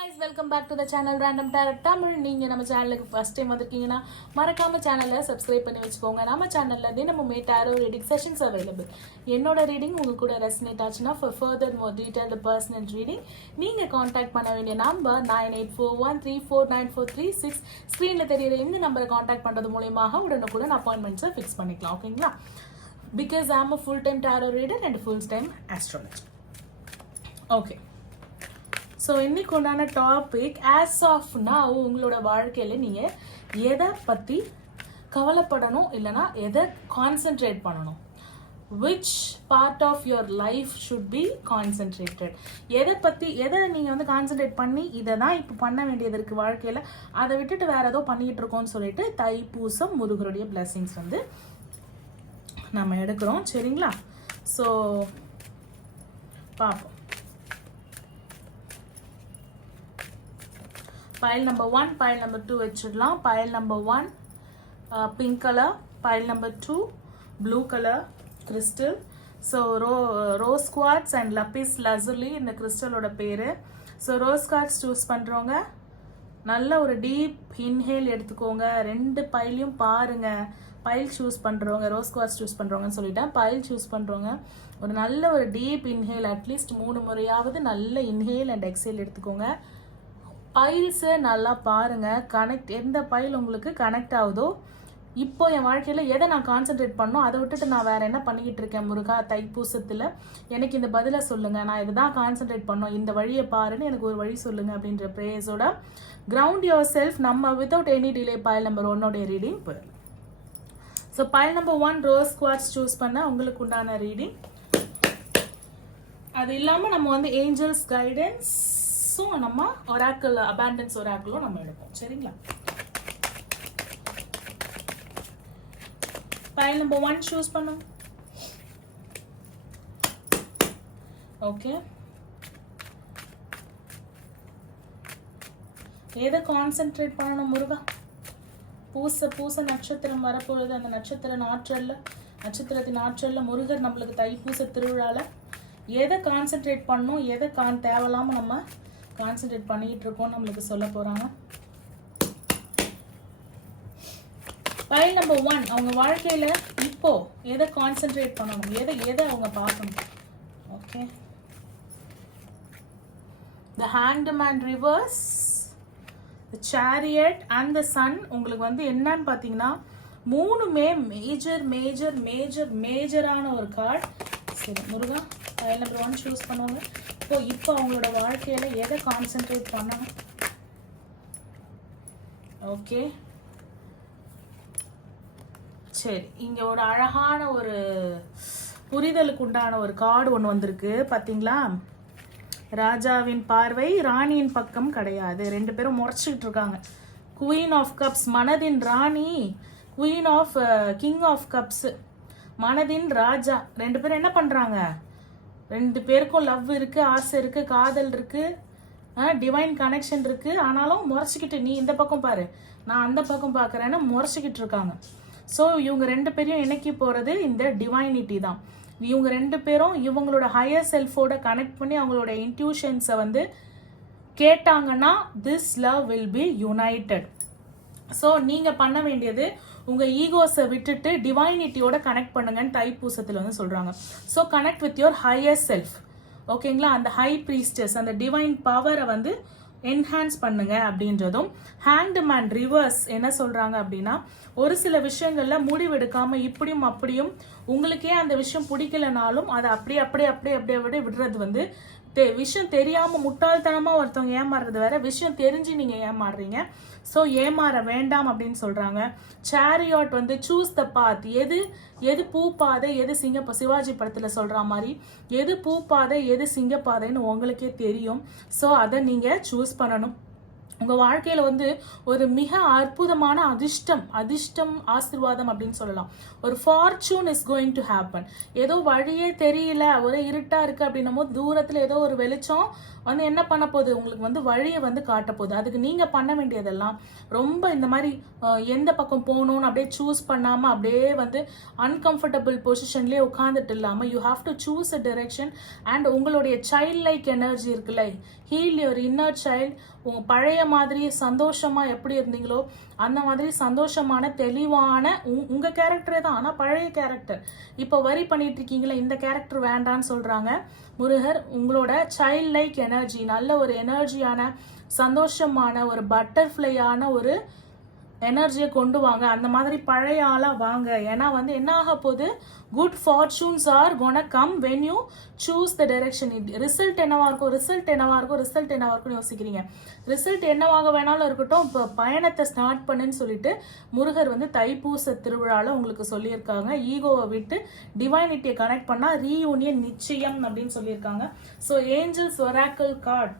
guys, welcome back to the channel Random Tarot Tamil. நீங்க நம்ம சேனலுக்கு ஃபர்ஸ்ட் டைம் வந்திருக்கீங்கன்னா மறக்காம சேனலை சப்ஸ்கிரைப் பண்ணி வச்சுக்கோங்க. நம்ம சேனல்ல தினமுமே டாரோ ரீடிங் செஷன்ஸ் அவைலபிள். என்னோட ரீடிங் உங்களுக்கு கூட ரெசனேட் ஆச்சுன்னா for further more detailed personal reading நீங்க கான்டாக்ட் பண்ண வேண்டிய நம்பர் 9841349436. ஸ்கிரீன்ல தெரியுற இந்த நம்பரை கான்டாக்ட் பண்றது மூலமாக உடனுக்குடன் அப்பாயின்மெண்ட்ஸை ஃபிக்ஸ் பண்ணிக்கலாம். ஓகேங்களா? Because I am a full-time tarot reader and full-time astrologer. Okay. So இன்னைக்கு உண்டான டாபிக் ஆஸ் ஆஃப் நவ் உங்களோட வாழ்க்கையில் நீங்கள் எதை பற்றி கவலைப்படணும் இல்லைனா எதை கான்சென்ட்ரேட் பண்ணணும், which part of your life should be concentrated, எதை நீங்கள் வந்து கான்சென்ட்ரேட் பண்ணி இதை தான் இப்போ பண்ண வேண்டியது இருக்குது வாழ்க்கையில், அதை விட்டுட்டு வேறு ஏதோ பண்ணிக்கிட்டு இருக்கோம்னு சொல்லிட்டு தைப்பூசம் முருகருடைய பிளெஸிங்ஸ் வந்து நம்ம எடுக்கிறோம். சரிங்களா? ஸோ பார்ப்போம். pile number 1, pile number 2 வச்சிடலாம். pile number 1 pink color, pile number 2 blue color crystal. so rose quartz and lapis lazuli இந்த கிறிஸ்டலோட பேரு. so rose quartz சூஸ் பண்றவங்க நல்ல ஒரு டீப் இன்ஹேல் எடுத்துக்கோங்க. ரெண்டு பைலையும் பாருங்க. பைல் சூஸ் பண்றவங்க ரோஸ் குவார்ட்ஸ் சூஸ் பண்றவங்கன்னு சொல்லிட்டேன். பைல் சூஸ் பண்றவங்க ஒரு நல்ல ஒரு டீப் இன்ஹேல் அட்லீஸ்ட் 3 முறையாவது நல்ல இன்ஹேல் அண்ட் எக்ஸேல் எடுத்துக்கோங்க. பைல்ஸை நல்லா பாருங்க. எந்த பைல் உங்களுக்கு கனெக்ட் ஆகுதோ, இப்போ என் வாழ்க்கையில் எதை நான் கான்சென்ட்ரேட் பண்ணோம் அதை விட்டுட்டு நான் வேற என்ன பண்ணிக்கிட்டு இருக்கேன் முருகா தைப்பூசத்தில் எனக்கு இந்த பதிலை சொல்லுங்க, நான் இதை தான் கான்சென்ட்ரேட் பண்ணோம், இந்த வழியை பாருன்னு எனக்கு ஒரு வழி சொல்லுங்க அப்படின்ற ப்ரேயர்ஸோட கிரவுண்ட் யுவர் செல்ஃப் நம்ம without any delay file number 1 reading போயிடலாம். So file number 1 rose quartz choose பண்ண உங்களுக்கு உண்டான ரீடிங். அது இல்லாமல் நம்ம வந்து ஏஞ்சல்ஸ் கைடன்ஸ் நம்ம ஒராக்கிள் அபாண்டன்ஸ் ஒராக்கிளும் நம்ம எடுப்போம். சரிங்களா? பைல் நம்பர் 1 சூஸ் பண்ணும். ஓகே, எதை கான்சென்ட்ரேட் பண்ணணும் முருகா? பூச நட்சத்திரம் வரப்பொழுது அந்த நட்சத்திரத்தின் ஆற்றல்ல முருகர் நம்மளுக்கு தைப்பூச திருவிழால எதை கான்சென்ட்ரேட் பண்ணணும், எதை தேவையில்லாம நம்ம கான்சென்ட்ரேட் பண்ணிட்டு இருக்கோம் நம்மளுக்கு சொல்ல போறாங்க. பைல் நம்பர் 1 அவங்க வாழ்க்கையில இப்போ எதை கான்சென்ட்ரேட் பண்ணணும், எதை அவங்க பார்க்கணும். Okay, the hanged man reverse, the chariot and the sun. உங்களுக்கு வந்து என்னன்னு பாத்தீங்கன்னா மூணுமே மேஜரான ஒரு கார்டு. சரி முருகா, பைல் நம்பர் 1 சூஸ் பண்ணுவாங்க. இப்போ அவங்களோட வாழ்க்கையில எதை கான்சென்ட்ரேட் பண்ணணும்? ஓகே, சரி, இங்க ஒரு அழகான ஒரு புரிதலுக்கு உண்டான ஒரு கார்டு ஒன்று வந்திருக்கு பாத்தீங்களா? ராஜாவின் பார்வை ராணியின் பக்கம் கிடையாது. ரெண்டு பேரும் முறைச்சிக்கிட்டு இருக்காங்க. குவீன் ஆஃப் கப்ஸ் மனதின் ராணி, queen of king of cups மனதின் ராஜா. ரெண்டு பேரும் என்ன பண்றாங்க? ரெண்டு பேருக்கும் லவ் இருக்கு, ஆசை இருக்கு, காதல் இருக்கு, டிவைன் கனெக்ஷன் இருக்கு. ஆனாலும் முறைச்சிக்கிட்டு நீ இந்த பக்கம் பாரு நான் அந்த பக்கம் பார்க்கறேன்னு முறைச்சிக்கிட்டு இருக்காங்க. ஸோ இவங்க ரெண்டு பேரையும் இணைக்கி போறது இந்த டிவைனிட்டி தான். இவங்க ரெண்டு பேரும் இவங்களோட ஹையர் செல்ஃபோட கனெக்ட் பண்ணி அவங்களோட இன்ட்யூஷன்ஸை வந்து கேட்டாங்கன்னா this love will be United. So நீங்கள் பண்ண வேண்டியது உங்க ஈகோஸை விட்டுட்டு டிவைனிட்டியோட கனெக்ட் பண்ணுங்கன்னு தைப்பூசத்தில் வந்து சொல்றாங்க. So connect with your higher self. ஓகேங்களா? அந்த ஹை ப்ரீஸ்டஸ் அந்த டிவைன் பவரை வந்து என்ஹான்ஸ் பண்ணுங்க அப்படின்றதும். ஹேங்க்டு மேன் ரிவர்ஸ் என்ன சொல்றாங்க அப்படின்னா, ஒரு சில விஷயங்கள்ல முடிவெடுக்காம இப்படியும் அப்படியும் உங்களுக்கே அந்த விஷயம் பிடிக்கலனாலும் அதை அப்படியே விடுறது வந்து விஷயம் தெரியாம முட்டாள்தனமா ஒருத்தவங்க ஏமாறுறது வேற, விஷயம் தெரிஞ்சு நீங்க ஏமாறுறீங்க. ஸோ ஏமாற வேண்டாம் அப்படின்னு சொல்றாங்க. சேரியாட் வந்து சூஸ் த பாத். எது பூப்பாதை எது சிவாஜி படத்துல சொல்ற மாதிரி எது பூப்பாதை எது சிங்கப்பாதைன்னு உங்களுக்கே தெரியும். ஸோ அதை நீங்க சூஸ் பண்ணணும். உங்கள் வாழ்க்கையில் வந்து ஒரு மிக அற்புதமான அதிர்ஷ்டம் ஆசீர்வாதம் அப்படின்னு சொல்லலாம். ஒரு fortune is going to happen. ஏதோ வழியே தெரியல, ஒரே இருட்டாக இருக்குது அப்படின்னும் போது தூரத்தில் ஏதோ ஒரு வெளிச்சம் வந்து என்ன பண்ண போகுது, உங்களுக்கு வந்து வழியை வந்து காட்ட போகுது. அதுக்கு நீங்கள் பண்ண வேண்டியதெல்லாம் ரொம்ப இந்த மாதிரி எந்த பக்கம் போகணும்னு அப்படியே சூஸ் பண்ணாமல் அப்படியே வந்து அன்கம்ஃபர்டபுள் பொசிஷன்லேயே உட்காந்துட்டு இல்லாமல் you have to choose a direction. And உங்களுடைய சைல்ட் லைக் எனர்ஜி இருக்குல்ல, ஹீல் யுவர் இன்னர் சைல்ட். உங்கள் பழைய மாதிரி சந்தோஷமாக எப்படி இருந்தீங்களோ அந்த மாதிரி சந்தோஷமான தெளிவான உங்கள் கேரக்டரே தான், ஆனால் பழைய கேரக்டர். இப்போ வரி பண்ணிட்டு இருக்கீங்களா, இந்த கேரக்டர் வேண்டான்னு சொல்கிறாங்க முருகர். உங்களோட சைல்ட் லைக் எனர்ஜி, நல்ல ஒரு எனர்ஜியான சந்தோஷமான ஒரு பட்டர்ஃப்ளையான ஒரு எனர்ஜியை கொண்டு வாங்க. அந்த மாதிரி பழைய ஆளாக வாங்க. ஏன்னா வந்து என்ன ஆக போகுது, good fortunes are gonna come when you choose the direction. Result என்னவா இருக்கும்னு யோசிக்கிறீங்க. ரிசல்ட் என்னவாக வேணாலும் இருக்கட்டும், இப்போ பயணத்தை ஸ்டார்ட் பண்ணுன்னு சொல்லிட்டு முருகர் வந்து தைப்பூச திருவிழாவில் உங்களுக்கு சொல்லியிருக்காங்க. ஈகோவை விட்டு டிவைனிட்டியை கனெக்ட் பண்ணால் ரீயூனியன் நிச்சயம் அப்படின்னு சொல்லியிருக்காங்க. ஸோ ஏஞ்சல்ஸ் ஒராக்கிள் கார்டு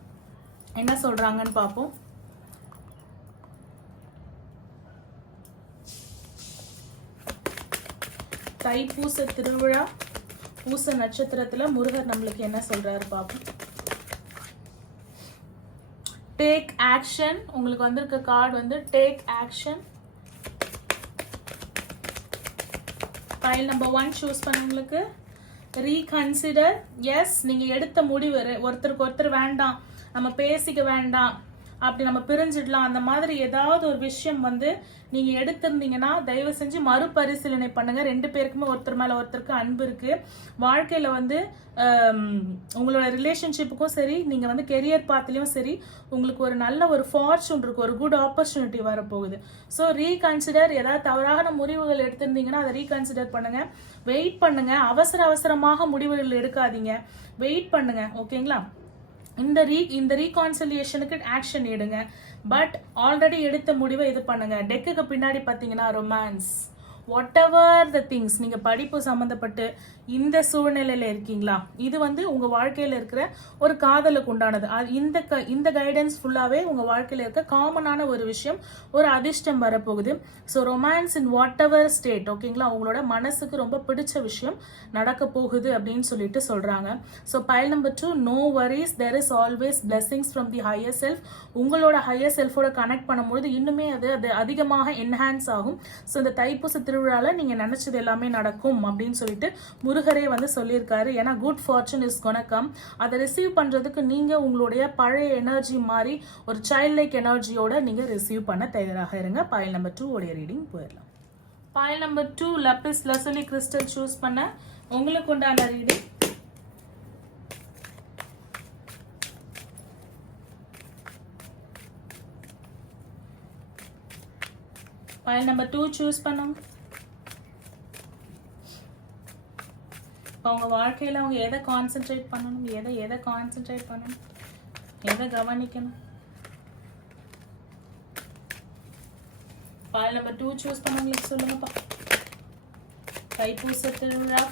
என்ன சொல்கிறாங்கன்னு பார்ப்போம். தைப்பூச திருவிழா பூச நட்சத்திரத்துல முருகர் நம்மளுக்கு என்ன சொல்றாரு பார்ப்போம். Take action. உங்களுக்கு வந்திருக்க கார்டு வந்து take action. File number 1 choose பண்ணவங்களுக்கு ரீகன்சிடர். எஸ், நீங்க எடுத்த முடிவு ஒருத்தருக்கு ஒருத்தர் வேண்டாம், நம்ம பேசிக்க வேண்டாம், அப்படி நம்ம பிரிஞ்சிடலாம், அந்த மாதிரி ஏதாவது ஒரு விஷயம் வந்து நீங்க எடுத்திருந்தீங்கன்னா தயவு செஞ்சு மறுபரிசீலனை பண்ணுங்க. 2 பேருக்குமே ஒருத்தர் மேல ஒருத்தருக்கு அன்பு இருக்கு. வாழ்க்கையில வந்து உங்களோட ரிலேஷன்ஷிப்புக்கும் சரி, நீங்க வந்து கெரியர் பாத்துலயும் சரி, உங்களுக்கு ஒரு நல்ல ஒரு ஃபார்ச்சூன் இருக்கு, ஒரு குட் ஆப்பர்ச்சுனிட்டி வரப்போகுது. So reconsider. ஏதாவது தவறான முடிவுகள் எடுத்திருந்தீங்கன்னா அதை ரீகன்சிடர் பண்ணுங்க. வெயிட் பண்ணுங்க. அவசரமாக முடிவுகள் எடுக்காதீங்க. வெயிட் பண்ணுங்க. ஓகேங்களா? இந்த ரீகான்சிலியேஷனுக்கு ஆக்ஷன் எடுங்க. பட் ஆல்ரெடி எடுத்த முடிவை இது பண்ணுங்க. டெக்குக்கு பின்னாடி பார்த்தீங்கன்னா romance, what ever the things. நீங்க படிப்பு சம்பந்தப்பட்டு இந்த சூழ்நிலையில இருக்கீங்களா, இது வந்து உங்க வாழ்க்கையில இருக்கிற ஒரு காதலுக்கு உண்டானது. இந்த கைடன்ஸ் ஃபுல்லாவே உங்க வாழ்க்கையில இருக்க காமனான ஒரு விஷயம், ஒரு அதிர்ஷ்டம் வரப்போகுது. So romance in what ever state. ஓகேங்களா? உங்களோட மனசுக்கு ரொம்ப பிடிச்ச விஷயம் நடக்க போகுது அப்படின்னு சொல்லிட்டு சொல்றாங்க. So file number 2, no worries, there is always blessings from the higher self. உங்களோட ஹையர் செல்ஃபோட கனெக்ட் பண்ணும்போது இன்னுமே அது அதிகமாக என்ஹான்ஸ் ஆகும். ஸோ இந்த தைப்பூச திருவிழால நீங்க நினைச்சது எல்லாமே நடக்கும் அப்படின்னு சொல்லிட்டு முருகரே வந்து சொல்லியிருக்காரு. ஏன்னா good fortune is gonna come. அதை ரிசீவ் பண்றதுக்கு நீங்க உங்களுடைய பழைய எனர்ஜி மாதிரி ஒரு சைல்ட் லைக் எனர்ஜியோட நீங்க ரிசீவ் பண்ண தயாராக இருங்க. பைல் நம்பர் 2 உடைய ரீடிங் போயிடலாம். File number 2 lapis lazuli crystal choose பண்ண உங்களுக்கு உண்டான ரீடிங். பைல் நம்பர் 2 சூஸ் பண்ணுங்க. இப்போ உங்கள் வாழ்க்கையில் அவங்க எதை கான்சென்ட்ரேட் பண்ணணும், எதை கான்சென்ட்ரேட் பண்ணணும், எதை கவனிக்கணும். பைல் நம்பர் 2 சூஸ் பண்ணவங்களுக்கு சொல்லுங்கப்பா. தைப்பூச திருவிழா.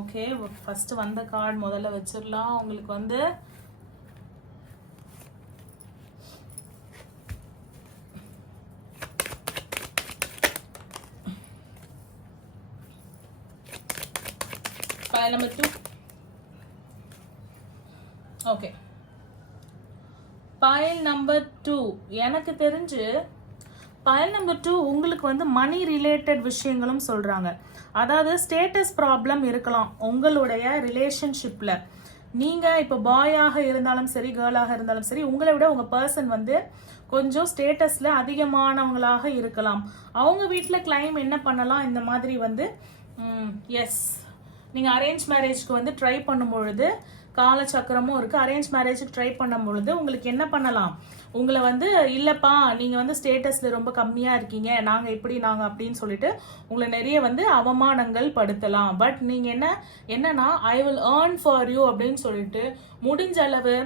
ஓகே, ஃபர்ஸ்ட் வந்த கார்டு முதல்ல வச்சிடலாம். உங்களுக்கு வந்து pile number 2. Okay, pile number 2 எனக்கு தெரிஞ்சு pile number 2 உங்களுக்கு வந்து மணி ரிலேட்டட் விஷயங்களும் சொல்றாங்க. அதாவது ஸ்டேட்டஸ் ப்ராப்ளம் இருக்கலாம் உங்களுடைய ரிலேஷன்ஷிப்ல. நீங்க இப்போ பாயாக இருந்தாலும் சரி, கேர்ளாக இருந்தாலும் சரி, உங்களை விட உங்க பர்சன் வந்து கொஞ்சம் ஸ்டேட்டஸ்ல அதிகமானவங்களாக இருக்கலாம். அவங்க வீட்டில் கிளைம் என்ன பண்ணலாம், இந்த மாதிரி வந்து எஸ், நீங்க அரேஞ்ச் மேரேஜ்க்கு வந்து ட்ரை பண்ணும் பொழுது காலச்சக்கரமும் இருக்கு. அரேஞ்ச் மேரேஜுக்கு ட்ரை பண்ணும் பொழுது உங்களுக்கு என்ன பண்ணலாம், உங்களை வந்து இல்லப்பா நீங்க வந்து ஸ்டேட்டஸ்ல ரொம்ப கம்மியா இருக்கீங்க, நாங்க அப்படின்னு சொல்லிட்டு உங்களை நிறைய வந்து அவமானங்கள் படுத்தலாம். பட் நீங்க என்னன்னா I will earn for you அப்படின்னு சொல்லிட்டு முடிஞ்ச அளவு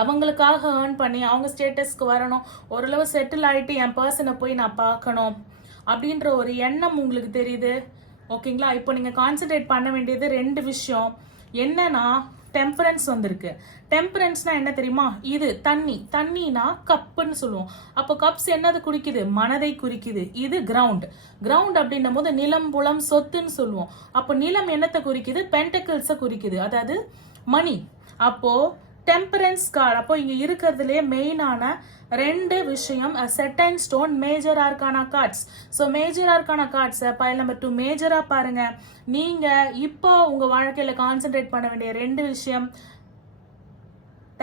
அவங்களுக்காக ஏர்ன் பண்ணி அவங்க ஸ்டேட்டஸ்க்கு வரணும், ஓரளவு செட்டில் ஆயிட்டு என் பர்சனை போய் நான் பார்க்கணும் அப்படின்ற ஒரு எண்ணம் உங்களுக்கு தெரியுது. ஓகேங்களா? இப்போ நீங்க கான்சென்ட்ரேட் பண்ண வேண்டியது 2 விஷயம். என்னன்னா டெம்பரன்ஸ் வந்திருக்கு. டெம்பரன்ஸ்னா என்ன தெரியுமா? இது தண்ணி. தண்ணினா கப்புன்னு சொல்லுவோம். அப்போ கப்ஸ் என்னது குறிக்குது? மனதை குறிக்குது. இது கிரவுண்ட். கிரவுண்ட் அப்படின்னும் போது நிலம், புலம், சொத்துன்னு சொல்லுவோம். அப்போ நிலம் என்னத்தை குறிக்குது? பென்டக்கிள்ஸை குறிக்குது, அதாவது மணி. அப்போ டெம்பரன்ஸ் கார்டு. அப்போ இங்க இருக்கிறதுலே மெயினான 2 விஷயம், set and stone, major arcana cards. So major arcana கார்ட்ஸை பைல் நம்பர் 2 மேஜரா பாருங்க. நீங்க இப்போ உங்க வாழ்க்கையில கான்சென்ட்ரேட் பண்ண வேண்டிய 2 விஷயம்,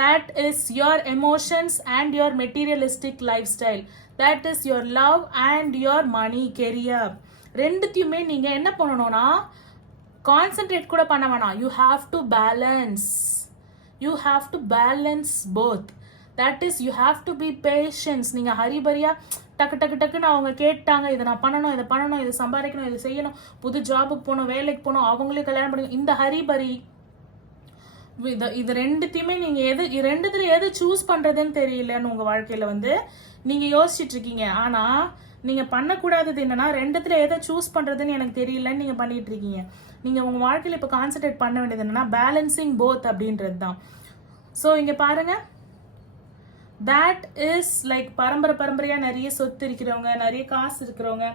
that is your emotions and your materialistic lifestyle, that is your love and your money, career. ரெண்டுத்தையுமே நீங்க என்ன பண்ணணும்னா கான்சென்ட்ரேட் கூட பண்ண வேணாம். you have to balance both. that is you have to be patient. நீங்க ஹரிபரியா டக்கு டக்கு டக்குன்னு அவங்க கேட்டாங்க, இதை நான் பண்ணணும், இதை பண்ணணும், இதை சம்பாதிக்கணும், இதை செய்யணும், புது ஜாபுக்கு போகணும், வேலைக்கு போகணும், அவங்களே கல்யாணம் பண்ணணும், இந்த ஹரிபரி இது ரெண்டுத்தையுமே நீங்க ரெண்டுத்துல எது சூஸ் பண்றதுன்னு தெரியலன்னு உங்க வாழ்க்கையில நீங்க யோசிச்சுட்டு இருக்கீங்க. ஆனா நீங்க பண்ணக்கூடாதது என்னன்னா, ரெண்டுத்துல எதை சூஸ் பண்றதுன்னு எனக்கு தெரியலன்னு நீங்க பண்ணிட்டு இருக்கீங்க. நீங்க உங்க வாழ்க்கையில இப்ப கான்சென்ட்ரேட் பண்ண வேண்டியது என்னன்னா பேலன்சிங் போத் அப்படின்றது தான். ஸோ இங்க பாருங்க, that is like பரம்பரையா நிறைய சொத்து இருக்கிறவங்க, நிறைய காசு இருக்கிறவங்க,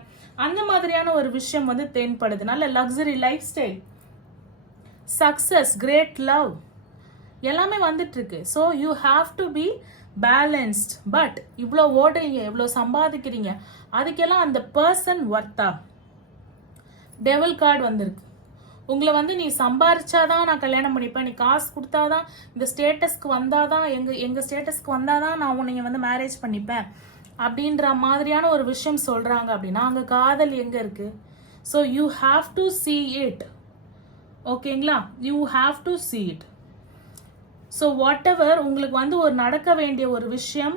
அந்த மாதிரியான ஒரு விஷயம் தென்படுது. நல்ல luxury lifestyle, success, great love எல்லாமே வந்துட்டு இருக்கு. So you have to be balanced. But இவ்வளோ ஓடுறீங்க, இவ்வளோ சம்பாதிக்கிறீங்க, அதுக்கெல்லாம் அந்த பர்சன் ஒர்த்தா? டெவில் கார்டு வந்திருக்கு. உங்களை நீ சம்பாரிச்சாதான் நான் கல்யாணம் பண்ணிப்பேன், நீ காசு கொடுத்தாதான், இந்த ஸ்டேட்டஸ்க்கு வந்தாதான், எங்க ஸ்டேட்டஸ்க்கு வந்தாதான் நான் உன்னை மேரேஜ் பண்ணிப்பேன் அப்படின்ற மாதிரியான ஒரு விஷயம் சொல்றாங்க. அப்படின்னா அங்க காதல் எங்க இருக்கு? So you have to see it. ஓகேங்களா? You have to see it. So whatever உங்களுக்கு ஒரு நடக்க வேண்டிய ஒரு விஷயம்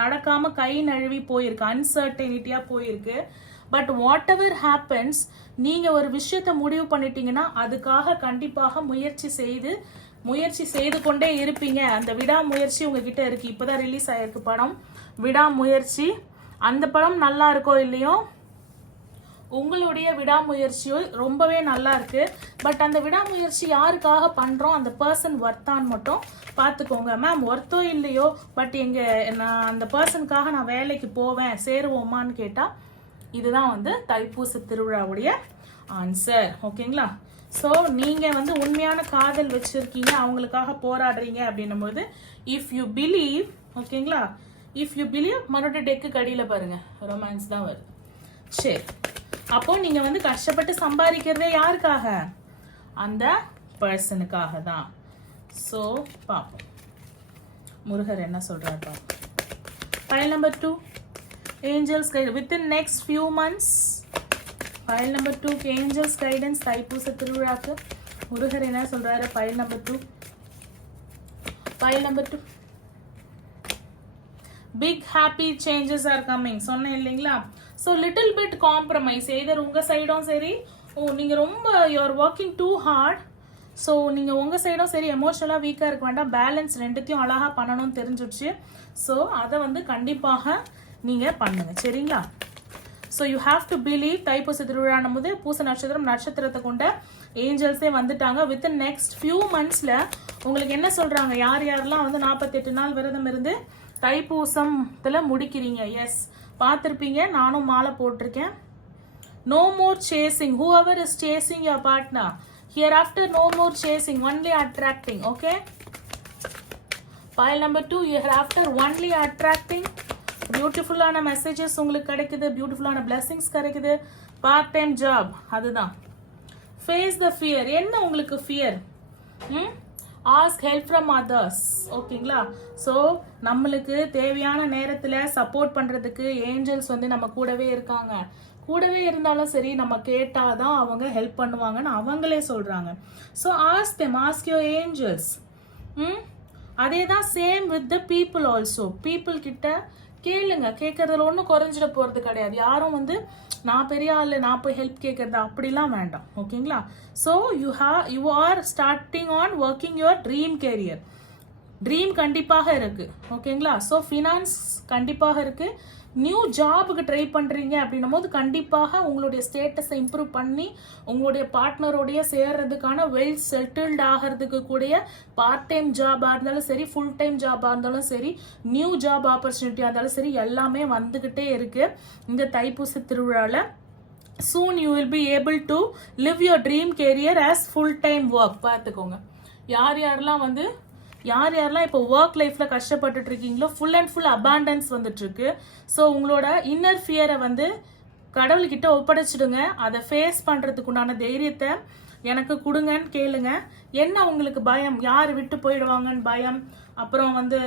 நடக்காம கை நழுவி போயிருக்கு, அன்சர்டனிட்டியா போயிருக்கு. பட் வாட் எவர் ஹேப்பன்ஸ், நீங்க ஒரு விஷயத்த முடிவு பண்ணிட்டீங்கன்னா அதுக்காக கண்டிப்பாக முயற்சி செய்து கொண்டே இருப்பீங்க. அந்த விடாமுயற்சி உங்ககிட்ட இருக்கு. இப்பதான் ரிலீஸ் ஆயிருக்கு படம் விடாமுயற்சி. அந்த படம் நல்லா இருக்கோ இல்லையோ, உங்களுடைய விடாமுயற்சியோ ரொம்பவே நல்லா இருக்கு. பட் அந்த விடாமுயற்சி யாருக்காக பண்றோம், அந்த பர்சன் ஒர்த்தான்னு மட்டும் பார்த்துக்கோங்க. மேம் ஒர்த்தோ இல்லையோ, பட் நான் அந்த பர்சனுக்காக நான் வேலைக்கு போவேன், சேருவோமான்னு கேட்டா இதுதான் தைப்பூச திருவிழாவுடைய ஆன்சர். ஓகேங்களா? ஸோ நீங்க உண்மையான காதல் வச்சிருக்கீங்க, அவங்களுக்காக போராடுறீங்க அப்படின்னும் போது இஃப் யூ பிலீவ், ஓகேங்களா, இஃப் யூ பிலீவ், மறுபடியும் டெக்கு கடியில பாருங்க ரொமான்ஸ் தான் வருது. சரி, அப்போ நீங்க கஷ்டப்பட்டு சம்பாதிக்கிறதே யாருக்காக? அந்த பர்சனுக்காக தான். ஸோ பாப்போம் முருகர் என்ன சொல்றாரு பாப்போம். File number 2, angels guide within next few months. File number 2 angels guidance தைப்பூச திருவிழாக்கு முருகர் என்ன சொல்றாரு? File number 2, file number 2, big happy changes are coming. சொன்னேன் இல்லைங்களா? So little bit compromise, either உங்க சைடும் சரி, நீங்க ரொம்ப you are working too hard. So நீங்க உங்க சைடும் சரி எமோஷனலா வீக்கா இருக்க வேண்டாம், பேலன்ஸ் ரெண்டுத்தையும் அழகா பண்ணணும்னு தெரிஞ்சிடுச்சு. ஸோ அதை கண்டிப்பாக நீங்க பண்ணுங்க, சரிங்களா? So you have to believe. தைப்பூச திருவிழானும் போது பூச நட்சத்திரத்தை கொண்ட ஏஞ்சல்ஸே வந்துட்டாங்க. வித்தின் நெக்ஸ்ட் ஃபியூ மந்த்ஸ்ல உங்களுக்கு என்ன சொல்றாங்க, யார் யாரெல்லாம் 48 நாள் விரதம் இருந்து தைப்பூசத்துல முடிக்கிறீங்க. எஸ், பார்த்துருப்பீங்க, நானும் மாலை போட்டிருக்கேன். No more chasing, whoever is chasing your partner, hereafter no more chasing, only attracting. Okay, file number 2, hereafter only attracting. பியூட்டிஃபுல்லான மெசேஜஸ் உங்களுக்கு கிடைக்குது, பியூட்டிஃபுல்லான பிளெஸிங்ஸ் கிடைக்குது. பார்ட் டைம் ஜாப், அதுதான். Face the fear. என்ன உங்களுக்கு fear? Ask help from others. ஓகேங்களா? So நம்மளுக்கு தேவையான நேரத்தில் சப்போர்ட் பண்ணுறதுக்கு ஏஞ்சல்ஸ் நம்ம கூடவே இருக்காங்க. கூடவே இருந்தாலும் சரி, நம்ம கேட்டாதான் அவங்க ஹெல்ப் பண்ணுவாங்கன்னு அவங்களே சொல்றாங்க. So ask your angels. அதே தான் same with the people also. People கிட்ட கேளுங்க, கேட்கறதுல ஒன்றும் குறைஞ்சிட போறது கிடையாது. யாரும் நான் பெரிய ஆளு, நான் போய் ஹெல்ப் கேட்கறது அப்படிலாம் வேண்டாம். ஓகேங்களா? So you are starting on working your dream career. Dream கண்டிப்பாக இருக்கு. ஓகேங்களா? ஸோ ஃபினான்ஸ் கண்டிப்பாக இருக்கு. நியூ ஜாபுக்கு ட்ரை பண்ணுறீங்க அப்படின்னும் போது கண்டிப்பாக உங்களுடைய ஸ்டேட்டஸை இம்ப்ரூவ் பண்ணி உங்களுடைய பார்ட்னரோடைய சேர்றதுக்கான வெல் செட்டில்ட் ஆகிறதுக்கு கூடிய பார்ட் டைம் ஜாபாக இருந்தாலும் சரி, ஃபுல் டைம் ஜாபாக இருந்தாலும் சரி, நியூ ஜாப் ஆப்பர்ச்சுனிட்டியாக இருந்தாலும் சரி, எல்லாமே வந்துக்கிட்டே இருக்குது இந்த தைப்பூச திருவிழாவில். soon you will be able to live your dream career as full time work. பார்த்துக்கோங்க, யார் யாரெல்லாம் இப்போ ஒர்க் லைஃப்பில் கஷ்டப்பட்டுட்டு இருக்கீங்களோ ஃபுல் அண்ட் ஃபுல் அபாண்டன்ஸ் வந்துட்டுருக்கு. ஸோ உங்களோட இன்னர் ஃபியரை வந்து கடவுள்கிட்ட ஒப்படைச்சிடுங்க. அதை ஃபேஸ் பண்ணுறதுக்கு உண்டான தைரியத்தை எனக்கு கொடுங்கன்னு கேளுங்க. என்ன உங்களுக்கு பயம், யார் விட்டு போயிடுவாங்கன்னு பயம், அப்புறம் வந்து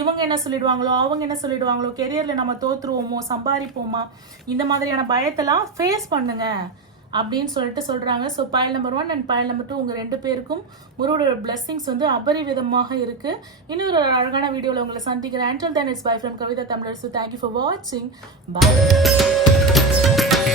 இவங்க என்ன சொல்லிடுவாங்களோ அவங்க என்ன சொல்லிடுவாங்களோ, கெரியரில் நம்ம தோற்றுருவோமோ சம்பாதிப்போமா, இந்த மாதிரியான பயத்தெல்லாம் ஃபேஸ் பண்ணுங்க அப்படின்னு சொல்லிட்டு சொல்கிறாங்க. ஸோ பயல் நம்பர் 1 அண்ட் பயல் நம்பர் 2 உங்கள் 2 பேருக்கும் முருகோட பிளெஸிங்ஸ் வந்து அபரிவிதமாக இருக்குது. இன்னொரு அழகான வீடியோவில் உங்களை சந்திக்கிறேன். Until then, it's bye from Kavita Tamil. So thank you for watching. Bye.